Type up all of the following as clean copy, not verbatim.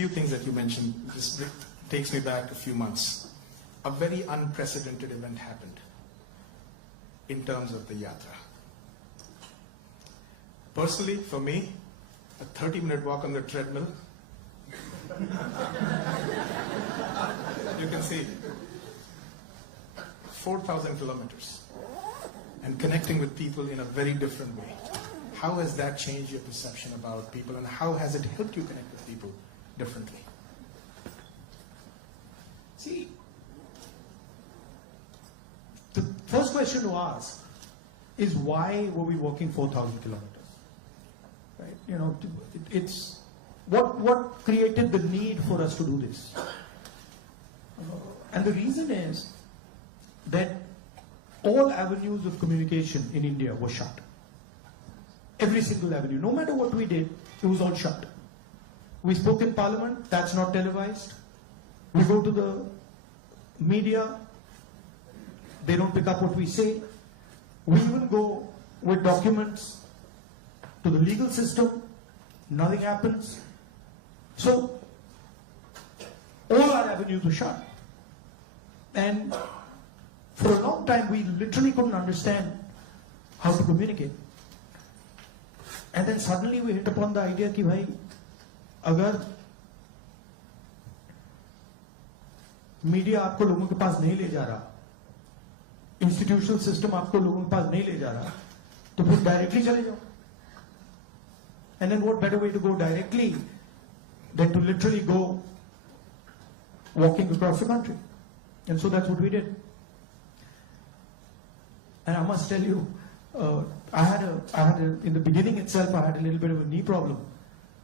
few things that you mentioned. This takes me back a few months. A very unprecedented event happened in terms of the yatra. Personally, for me, a 30-minute walk on the treadmill, you can see 4,000 kilometers and connecting with people in a very different way. How has that changed your perception about people, and how has it helped you connect with people differently? See, the first question to ask is, why were we walking 4,000 kilometers? Right? You know, it's what created the need for us to do this. And the reason is that all avenues of communication in India were shut. Every single avenue, no matter what we did, it was all shut. We spoke in Parliament, that's not televised. We go to the media, they don't pick up what we say. We even go with documents to the legal system, nothing happens. So, all our avenues were shut. And for a long time, we literally couldn't understand how to communicate. And then suddenly we hit upon the idea कि भाई अगर media आपको लोगों के पास नहीं ले जा रहा, इंस्टीट्यूशनल सिस्टम आपको लोगों के पास नहीं ले जा रहा, तो फिर डायरेक्टली चले जाओ. And then what better way to go directly than to literally go walking across the country? And so that's what we did. And I must tell you, in the beginning itself, I had a little bit of a knee problem.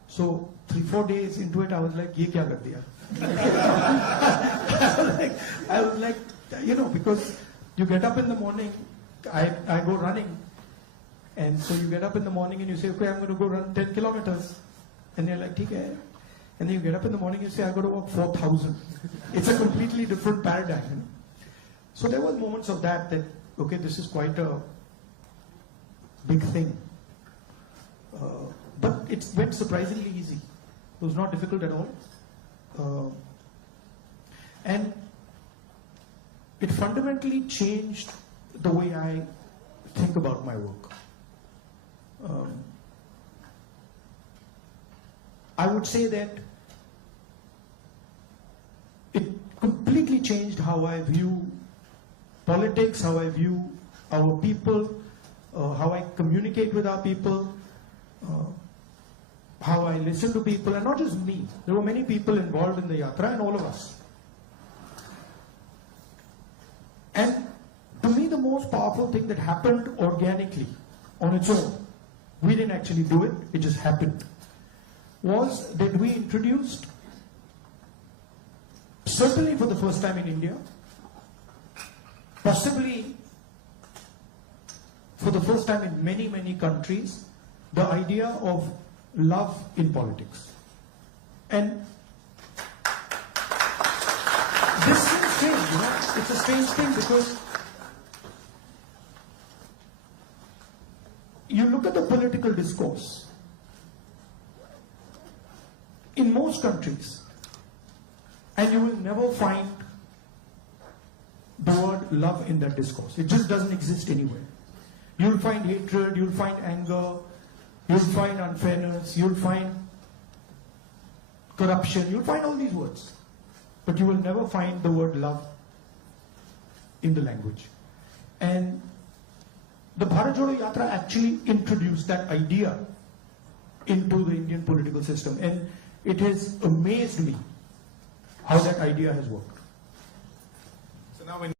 So 3-4 days into it, I was like, "Ye kya kar diya?" I was like, you know, because you get up in the morning, I go running, and so you get up in the morning and you say, "Okay, I'm going to go run 10 kilometers," and you're like, "ठीक है," and then you get up in the morning and you say, "I'm going to walk 4,000." It's a completely different paradigm. You know? So there were moments of that, okay, this is quite a big thing. But it went surprisingly easy. It was not difficult at all. And it fundamentally changed the way I think about my work. I would say that it completely changed how I view politics, how I view our people, how I communicate with our people, how I listen to people, and not just me. There were many people involved in the yatra, and all of us. And to me, the most powerful thing that happened organically, on its own, we didn't actually do it, it just happened, was that we introduced, certainly for the first time in India, possibly for the first time in many, many countries, the idea of love in politics. And this seems strange, you know, it's a strange thing, because you look at the political discourse in most countries, and you will never find the word love in that discourse. It just doesn't exist anywhere. You'll find hatred, you'll find anger, you'll find unfairness, you'll find corruption, you'll find all these words. But you will never find the word love in the language. And the Bharat Jodo Yatra actually introduced that idea into the Indian political system. And it has amazed me how that idea has worked. So now when